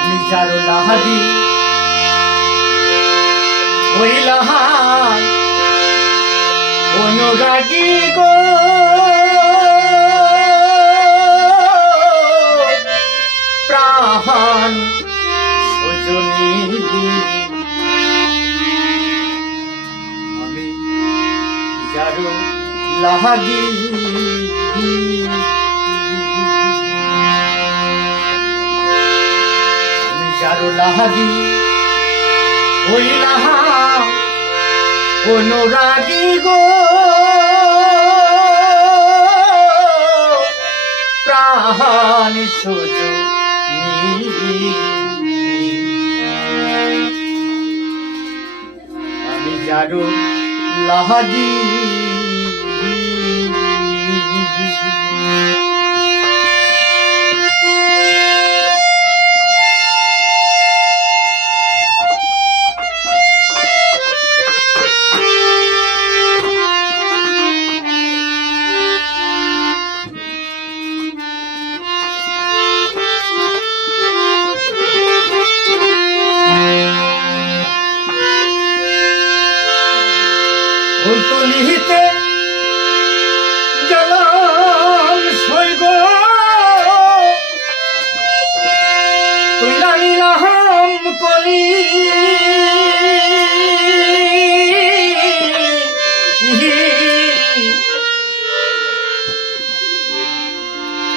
আমি যারো লাহাদি ওই লাহান অনুরাগী গো। সজনী আমি লাহাদি লাহাদি ওই লাহা অনুরাগী গো। প্রাণ সোজো আমি যারো লাহাদি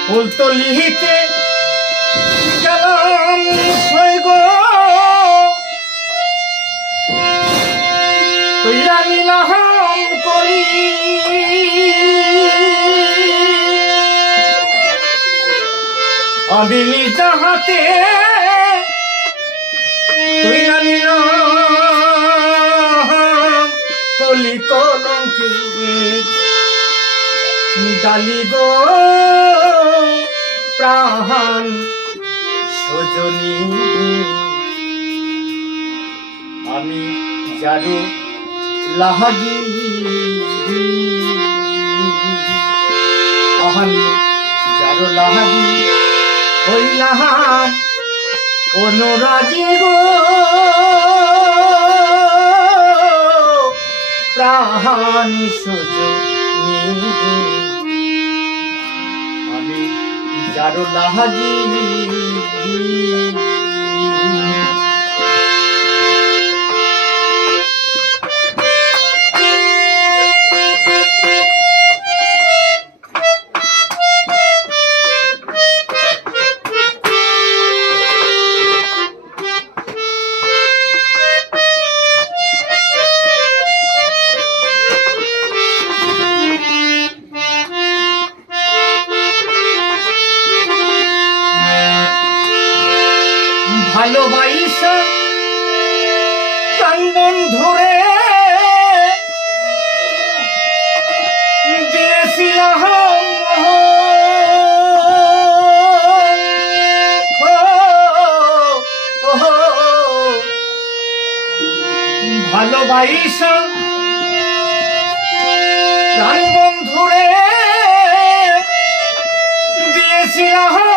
ফুলতলিতে গেলাম নিলাম কলি আমি যাহাতে গো প্রাণ সজনী। আমি যারু লাহাগি। আমি যারু লাহাগি ওই লাহাম অনুরাগী গো প্রাণ সুযোগ আমি যারু লাহাগি ভালোবাসা কান্দন ধরে দিয়েছিলাম। ভালোবাসা প্রাণ বন্ধুরে দিয়েছিলাম।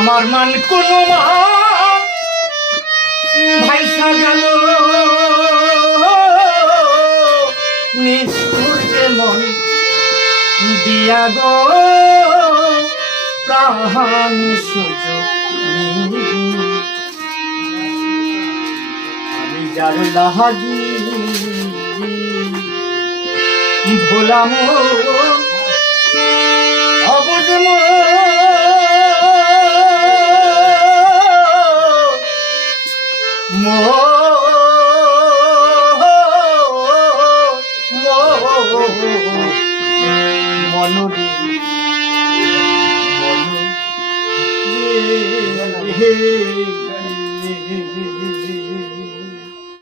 আমার মান কোনো ভাইসা গেল। নিষ্ঠুর যে মন দিয়া গো, প্রাণ সুযোগ আমি যার লাহাগি, ভোলাম। মনুর